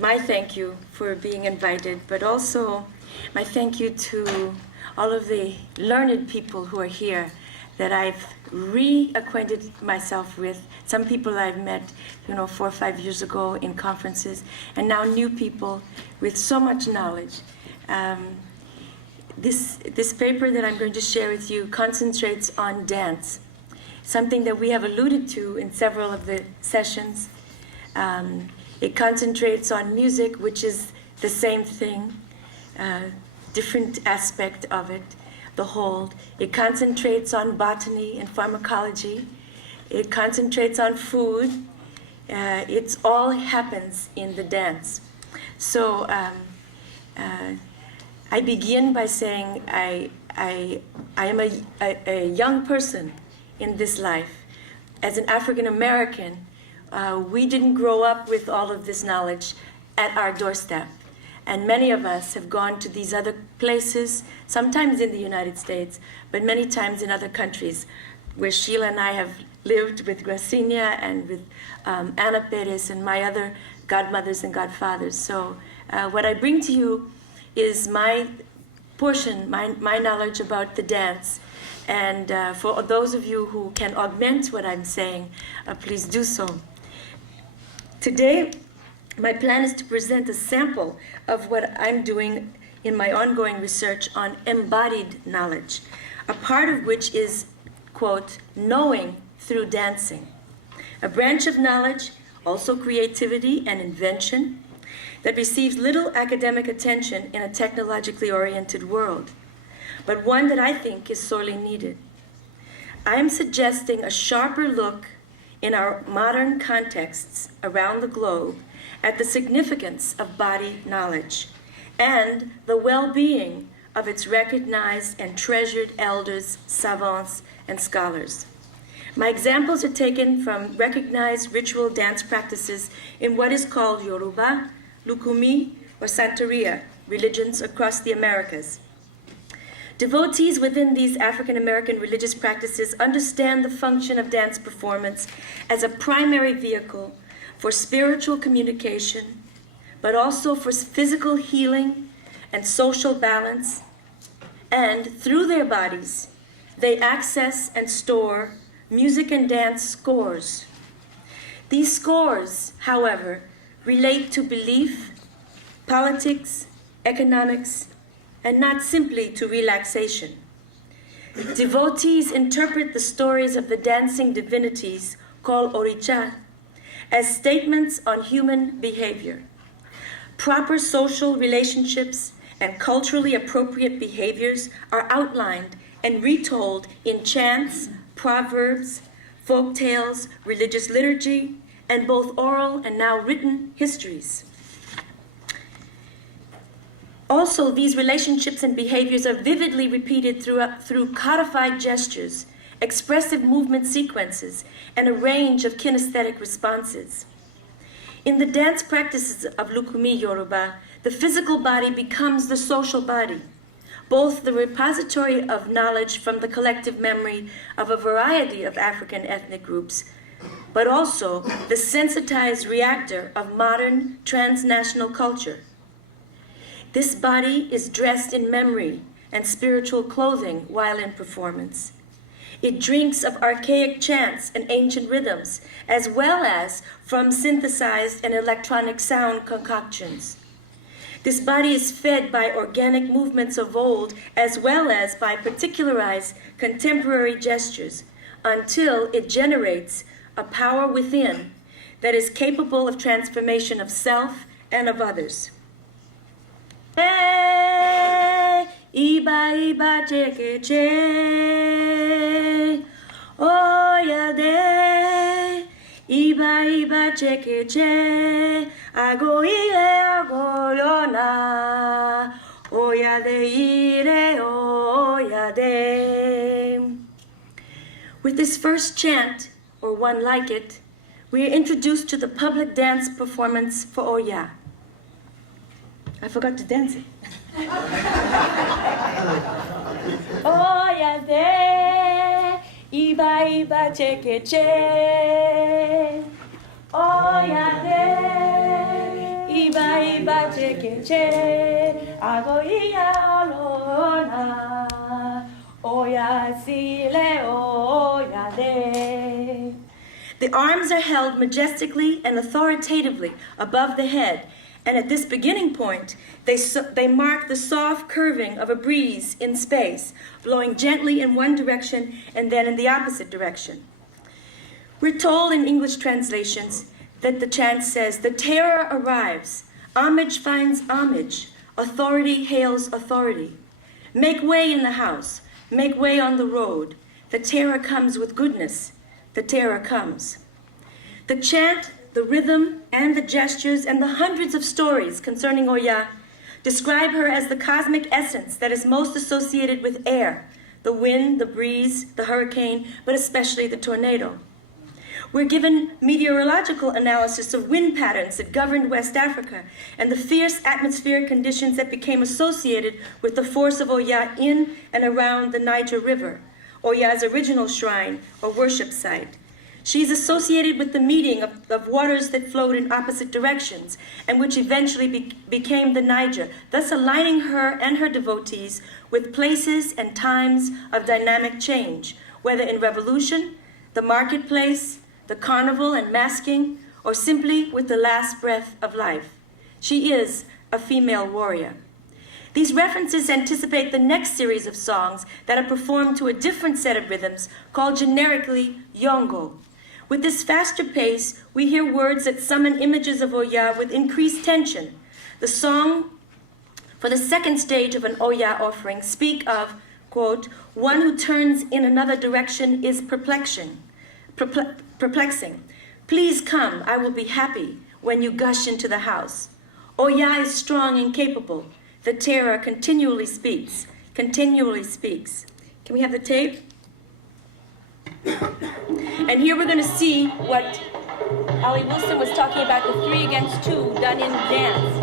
my thank you for being invited, but also my thank you to all of the learned people who are here that I've reacquainted myself with. Some people I've met, 4 or 5 years ago in conferences, and now new people with so much knowledge. This paper that I'm going to share with you concentrates on dance, something that we have alluded to in several of the sessions. It concentrates on music, which is the same thing, different aspect of it, the whole. It concentrates on botany and pharmacology. It concentrates on food. It all happens in the dance. So I begin by saying I am a young person in this life. As an African American, we didn't grow up with all of this knowledge at our doorstep. And many of us have gone to these other places, sometimes in the United States, but many times in other countries, where Sheila and I have lived with Gracinia and with Ana Perez and my other godmothers and godfathers. So what I bring to you is my portion, my knowledge about the dance. And for those of you who can augment what I'm saying, please do so. Today, my plan is to present a sample of what I'm doing in my ongoing research on embodied knowledge, a part of which is, quote, knowing through dancing, a branch of knowledge, also creativity and invention, that receives little academic attention in a technologically oriented world, but one that I think is sorely needed. I am suggesting a sharper look in our modern contexts around the globe at the significance of body knowledge and the well-being of its recognized and treasured elders, savants, and scholars. My examples are taken from recognized ritual dance practices in what is called Yoruba, Lukumi, or Santeria religions across the Americas. Devotees within these African American religious practices understand the function of dance performance as a primary vehicle for spiritual communication, but also for physical healing and social balance. And through their bodies, they access and store music and dance scores. These scores, however, relate to belief, politics, economics, and not simply to relaxation. Devotees interpret the stories of the dancing divinities, called Orisha, as statements on human behavior. Proper social relationships and culturally appropriate behaviors are outlined and retold in chants, proverbs, folk tales, religious liturgy, and both oral and now written histories. Also, these relationships and behaviors are vividly repeated through codified gestures, expressive movement sequences, and a range of kinesthetic responses. In the dance practices of Lukumi Yoruba, the physical body becomes the social body, both the repository of knowledge from the collective memory of a variety of African ethnic groups, but also the sensitized reactor of modern transnational culture. This body is dressed in memory and spiritual clothing while in performance. It drinks of archaic chants and ancient rhythms, as well as from synthesized and electronic sound concoctions. This body is fed by organic movements of old, as well as by particularized contemporary gestures, until it generates a power within that is capable of transformation of self and of others. Hey, iba iba cheke che, oya de, iba iba cheke che, ago ile ago yona, oya de ire oya de. With this first chant, or one like it, we are introduced to the public dance performance for Oya. I forgot to dance it. Oya de, iba iba cheke che. Oya de, iba iba chekeche, ago iya olona, oya sile oya de. The arms are held majestically and authoritatively above the head, and at this beginning point, they mark the soft curving of a breeze in space, blowing gently in one direction and then in the opposite direction. We're told in English translations that the chant says, the terror arrives, homage finds homage, authority hails authority. Make way in the house, make way on the road. The terror comes with goodness, the terror comes. The chant, the rhythm, and the gestures, and the hundreds of stories concerning Oya describe her as the cosmic essence that is most associated with air, the wind, the breeze, the hurricane, but especially the tornado. We're given meteorological analysis of wind patterns that governed West Africa and the fierce atmospheric conditions that became associated with the force of Oya in and around the Niger River, Oya's original shrine or worship site. She's associated with the meeting of waters that flowed in opposite directions and which eventually became the Niger, thus aligning her and her devotees with places and times of dynamic change, whether in revolution, the marketplace, the carnival and masking, or simply with the last breath of life. She is a female warrior. These references anticipate the next series of songs that are performed to a different set of rhythms called generically Yongo. With this faster pace, we hear words that summon images of Oya with increased tension. The song for the second stage of an Oya offering speak of, quote, one who turns in another direction is perplexing. Please come, I will be happy when you gush into the house. Oya is strong and capable. The terror continually speaks, continually speaks. Can we have the tape? And here we're going to see what Ali Wilson was talking about, the 3 against 2 done in dance.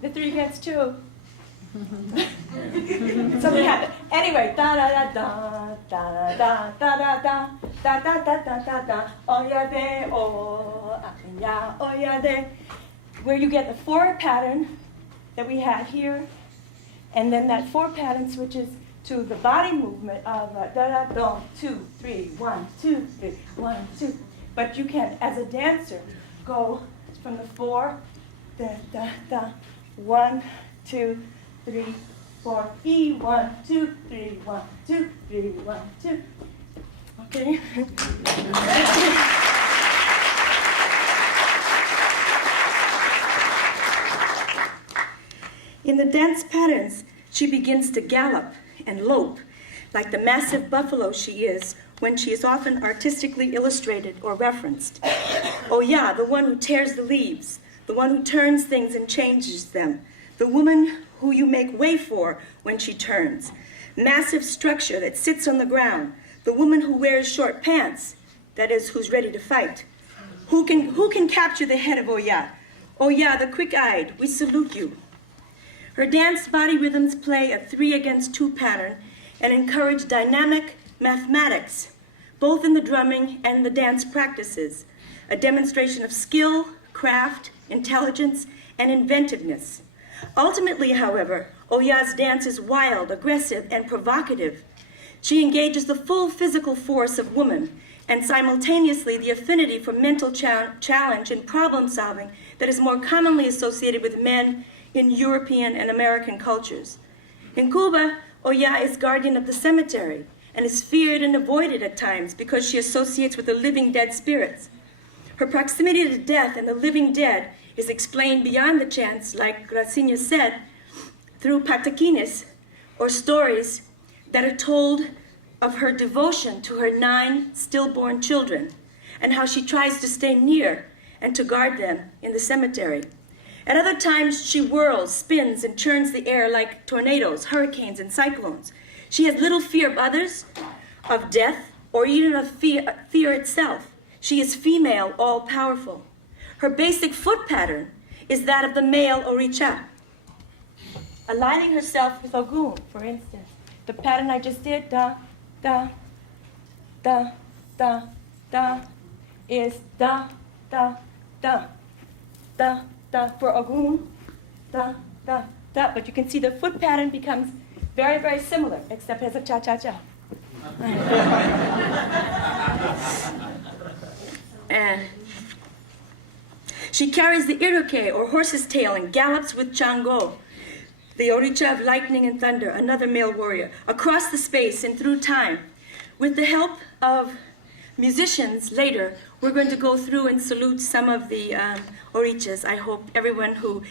The 3 against 2. Something happened. Anyway, da da da da da da da da da da da da da da da oya de o ya oya de, where you get the 4 pattern that we had here, and then that 4 pattern switches to the body movement of da da da 2 3 1 2 3 1 2. But you can, as a dancer, go from the 4 da da da 1 2 3 4 E 1 2 3 1 2 3 1 2. Okay. In the dance patterns, she begins to gallop and lope like the massive buffalo she is when she is often artistically illustrated or referenced. Oya, the one who tears the leaves, the one who turns things and changes them, the woman who you make way for when she turns. Massive structure that sits on the ground, the woman who wears short pants, that is, who's ready to fight. Who can capture the head of Oya? Oya, the quick-eyed, we salute you. Her dance body rhythms play a 3 against 2 pattern and encourage dynamic mathematics, both in the drumming and the dance practices, a demonstration of skill, craft, intelligence, and inventiveness. Ultimately, however, Oya's dance is wild, aggressive, and provocative. She engages the full physical force of woman and simultaneously the affinity for mental challenge and problem solving that is more commonly associated with men in European and American cultures. In Cuba, Oya is guardian of the cemetery and is feared and avoided at times because she associates with the living dead spirits. Her proximity to death and the living dead is explained beyond the chants, like Gracinia said, through pataquines, or stories that are told of her devotion to her 9 stillborn children, and how she tries to stay near and to guard them in the cemetery. At other times, she whirls, spins, and churns the air like tornadoes, hurricanes, and cyclones. She has little fear of others, of death, or even of fear itself. She is female, all-powerful. Her basic foot pattern is that of the male Orisha. Aligning herself with Ogun, for instance. The pattern I just did, da, da, da, da, da, is da, da, da, da, da for Ogun, da, da, da. But you can see the foot pattern becomes very, very similar, except as a cha-cha-cha. And she carries the iroke, or horse's tail, and gallops with Chango, the Orisha of lightning and thunder, another male warrior, across the space and through time. With the help of musicians later, we're going to go through and salute some of the Orishas. I hope everyone who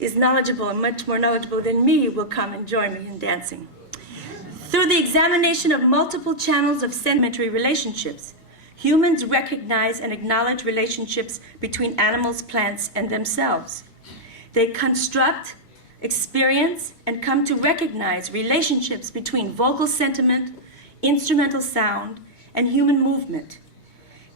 is knowledgeable and much more knowledgeable than me will come and join me in dancing. Through the examination of multiple channels of sedimentary relationships, humans recognize and acknowledge relationships between animals, plants, and themselves. They construct, experience, and come to recognize relationships between vocal sentiment, instrumental sound, and human movement.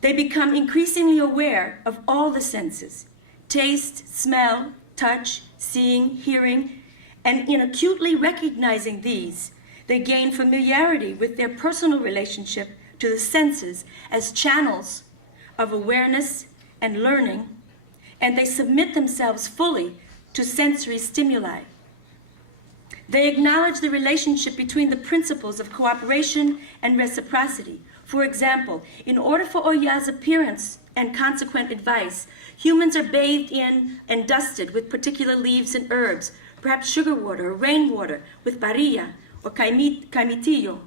They become increasingly aware of all the senses: taste, smell, touch, seeing, hearing, and in acutely recognizing these, they gain familiarity with their personal relationship to the senses as channels of awareness and learning, and they submit themselves fully to sensory stimuli. They acknowledge the relationship between the principles of cooperation and reciprocity. For example, in order for Oya's appearance and consequent advice, humans are bathed in and dusted with particular leaves and herbs, perhaps sugar water or rainwater with barilla or caimitillo.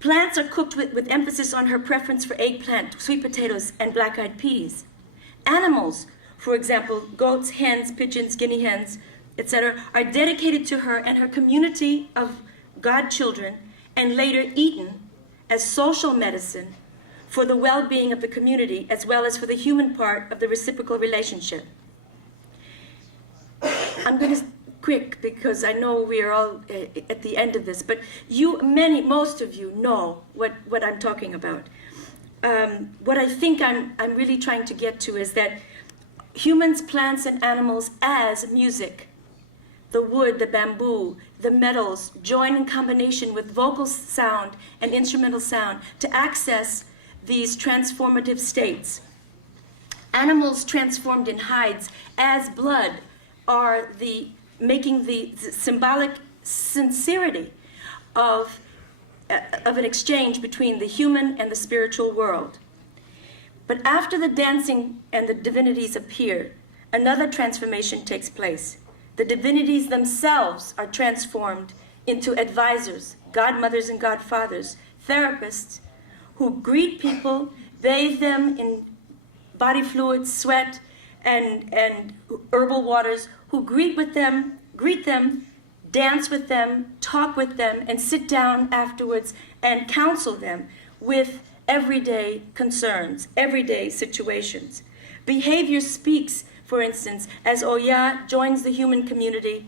Plants are cooked with emphasis on her preference for eggplant, sweet potatoes, and black-eyed peas. Animals, for example, goats, hens, pigeons, guinea hens, etc., are dedicated to her and her community of godchildren, and later eaten as social medicine for the well-being of the community, as well as for the human part of the reciprocal relationship. I'm going to quick because I know we are all at the end of this, but most of you know what I'm talking about. What I think I'm really trying to get to is that humans, plants, and animals as music, the wood, the bamboo, the metals, join in combination with vocal sound and instrumental sound to access these transformative states. Animals transformed in hides as blood are making the symbolic sincerity of an exchange between the human and the spiritual world. But after the dancing and the divinities appear, another transformation takes place. The divinities themselves are transformed into advisors, godmothers and godfathers, therapists who greet people, bathe them in body fluids, sweat, and herbal waters, who greet them, dance with them, talk with them, and sit down afterwards and counsel them with everyday concerns, everyday situations. Behavior speaks, for instance, as Oya joins the human community.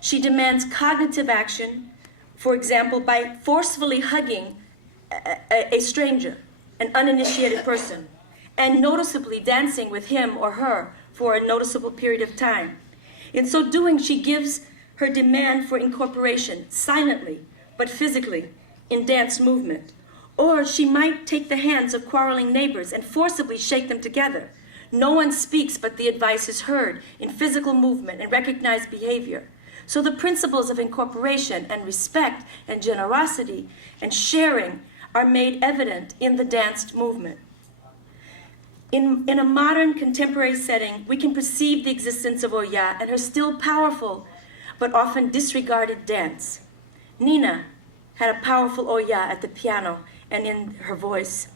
She demands cognitive action, for example, by forcefully hugging a stranger, an uninitiated person, and noticeably dancing with him or her for a noticeable period of time. In so doing, she gives her demand for incorporation silently, but physically, in dance movement. Or she might take the hands of quarreling neighbors and forcibly shake them together. No one speaks, but the advice is heard in physical movement and recognized behavior. So the principles of incorporation and respect and generosity and sharing are made evident in the danced movement. In a modern contemporary setting, we can perceive the existence of Oya and her still powerful but often disregarded dance. Nina, had a powerful Oya at the piano and in her voice.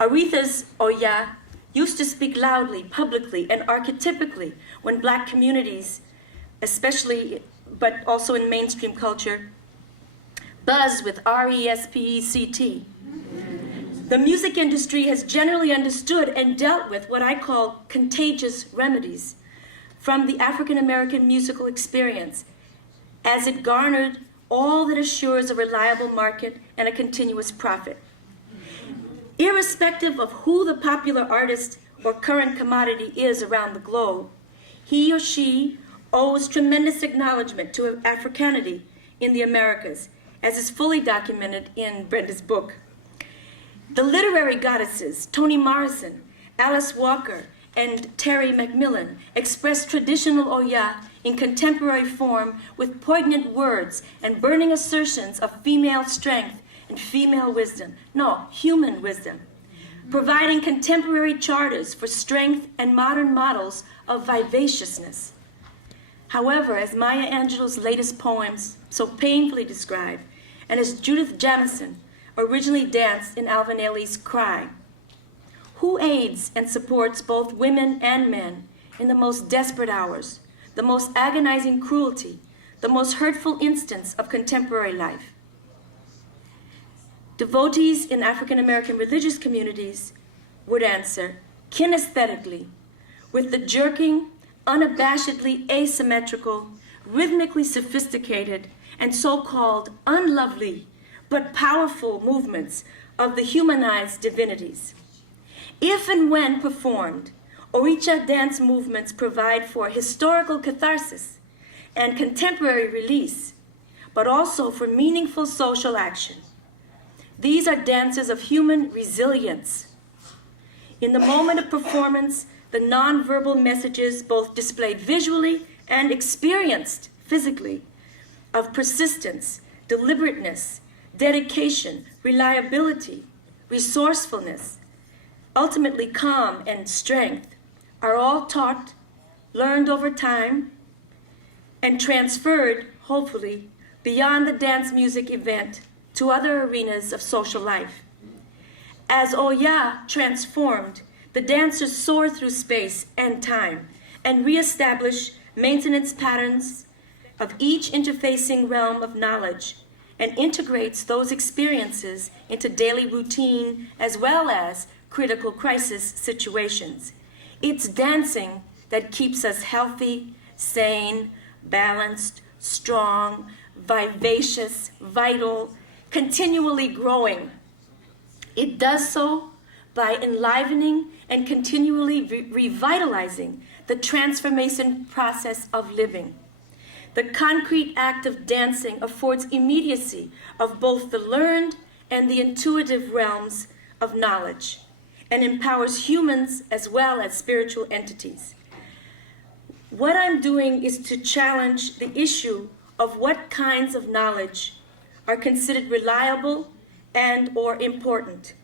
Aretha's Oya used to speak loudly, publicly, and archetypically when Black communities, especially, but also in mainstream culture, buzz with R-E-S-P-E-C-T. The music industry has generally understood and dealt with what I call contagious remedies from the African American musical experience, as it garnered all that assures a reliable market and a continuous profit. Irrespective of who the popular artist or current commodity is around the globe, he or she owes tremendous acknowledgement to Africanity in the Americas, as is fully documented in Brenda's book. The literary goddesses, Toni Morrison, Alice Walker, and Terry McMillan, expressed traditional Oya in contemporary form with poignant words and burning assertions of female strength and female wisdom, no, human wisdom, providing contemporary charters for strength and modern models of vivaciousness. However, as Maya Angelou's latest poems so painfully describe, and as Judith Jamison originally danced in Alvin Ailey's Cry, who aids and supports both women and men in the most desperate hours, the most agonizing cruelty, the most hurtful instance of contemporary life? Devotees in African American religious communities would answer kinesthetically with the jerking, unabashedly asymmetrical, rhythmically sophisticated, and so-called unlovely but powerful movements of the humanized divinities. If and when performed, Orisha dance movements provide for historical catharsis and contemporary release, but also for meaningful social action. These are dances of human resilience. In the moment of performance, the nonverbal messages, both displayed visually and experienced physically, of persistence, deliberateness, dedication, reliability, resourcefulness, ultimately calm and strength, are all taught, learned over time, and transferred, hopefully, beyond the dance music event to other arenas of social life. As Oya transformed, the dancers soar through space and time and reestablish maintenance patterns of each interfacing realm of knowledge and integrates those experiences into daily routine as well as critical crisis situations. It's dancing that keeps us healthy, sane, balanced, strong, vivacious, vital, continually growing. It does so by enlivening and continually revitalizing the transformation process of living. The concrete act of dancing affords immediacy of both the learned and the intuitive realms of knowledge and empowers humans as well as spiritual entities. What I'm doing is to challenge the issue of what kinds of knowledge are considered reliable and or important.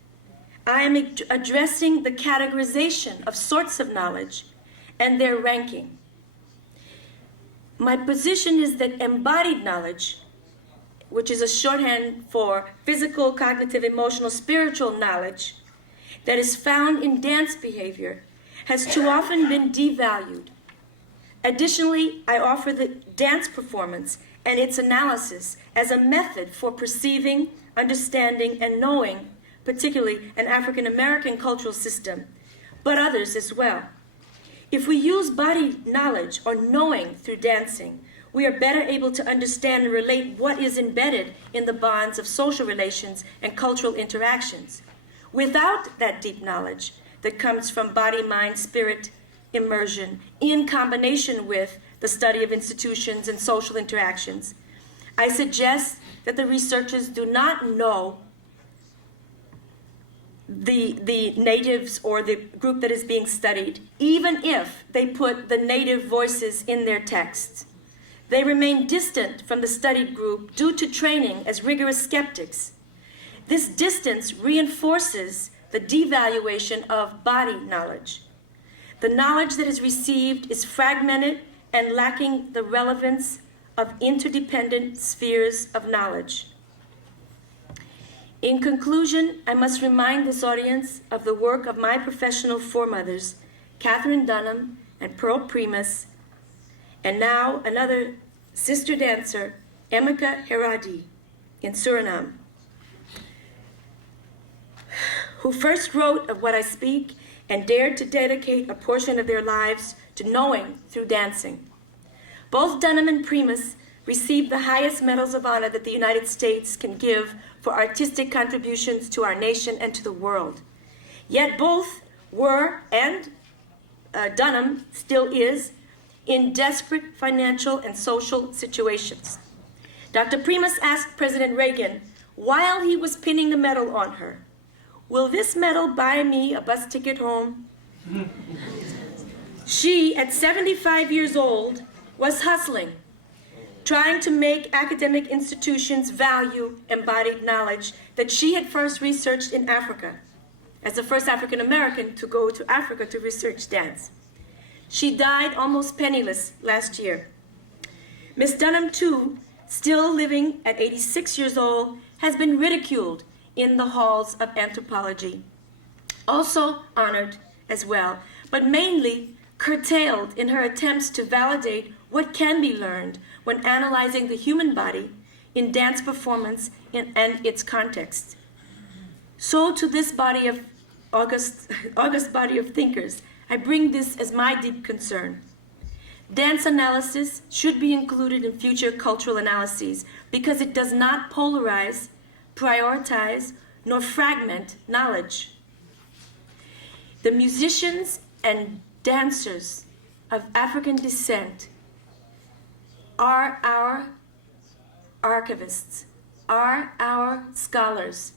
I am addressing the categorization of sorts of knowledge and their ranking. My position is that embodied knowledge, which is a shorthand for physical, cognitive, emotional, spiritual knowledge that is found in dance behavior, has too often been devalued. Additionally, I offer the dance performance and its analysis as a method for perceiving, understanding, and knowing, particularly an African American cultural system, but others as well. If we use body knowledge or knowing through dancing, we are better able to understand and relate what is embedded in the bonds of social relations and cultural interactions. Without that deep knowledge that comes from body, mind, spirit immersion in combination with the study of institutions and social interactions, I suggest that the researchers do not know the natives or the group that is being studied, even if they put the native voices in their texts. They remain distant from the studied group due to training as rigorous skeptics. This distance reinforces the devaluation of body knowledge. The knowledge that is received is fragmented and lacking the relevance of interdependent spheres of knowledge. In conclusion, I must remind this audience of the work of my professional foremothers, Catherine Dunham and Pearl Primus, and now another sister dancer, Emeka Heradi, in Suriname, who first wrote of what I speak and dared to dedicate a portion of their lives to knowing through dancing. Both Dunham and Primus received the highest medals of honor that the United States can give for artistic contributions to our nation and to the world. Yet both were, and Dunham still is, in desperate financial and social situations. Dr. Primus asked President Reagan, while he was pinning the medal on her, "Will this medal buy me a bus ticket home?" She, at 75 years old, was hustling, trying to make academic institutions value embodied knowledge that she had first researched in Africa, as the first African American to go to Africa to research dance. She died almost penniless last year. Ms. Dunham, too, still living at 86 years old, has been ridiculed in the halls of anthropology. Also honored as well, but mainly curtailed in her attempts to validate what can be learned when analyzing the human body in dance performance and its context. So to this body of august body of thinkers, I bring this as my deep concern. Dance analysis should be included in future cultural analyses because it does not polarize, prioritize, nor fragment knowledge. The musicians and dancers of African descent are our archivists, are our scholars.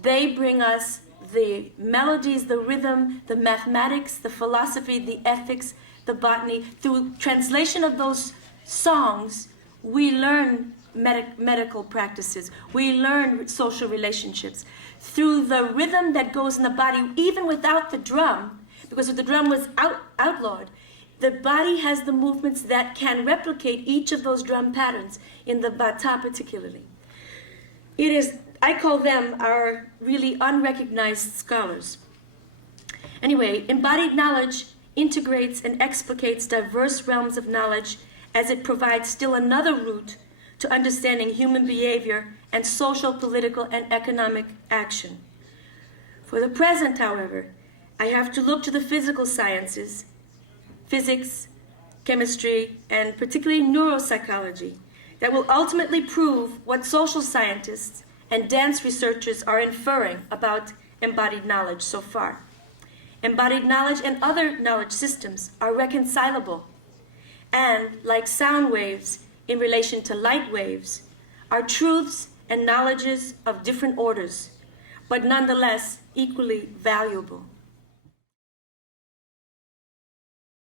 They bring us the melodies, the rhythm, the mathematics, the philosophy, the ethics, the botany. Through translation of those songs, we learn medical practices. We learn social relationships. Through the rhythm that goes in the body, even without the drum, because the drum was outlawed, the body has the movements that can replicate each of those drum patterns, in the bata particularly. It is, I call them our really unrecognized scholars. Anyway, embodied knowledge integrates and explicates diverse realms of knowledge as it provides still another route to understanding human behavior and social, political, and economic action. For the present, however, I have to look to the physical sciences, physics, chemistry, and particularly neuropsychology, that will ultimately prove what social scientists and dance researchers are inferring about embodied knowledge so far. Embodied knowledge and other knowledge systems are reconcilable, and like sound waves in relation to light waves, are truths and knowledges of different orders, but nonetheless equally valuable.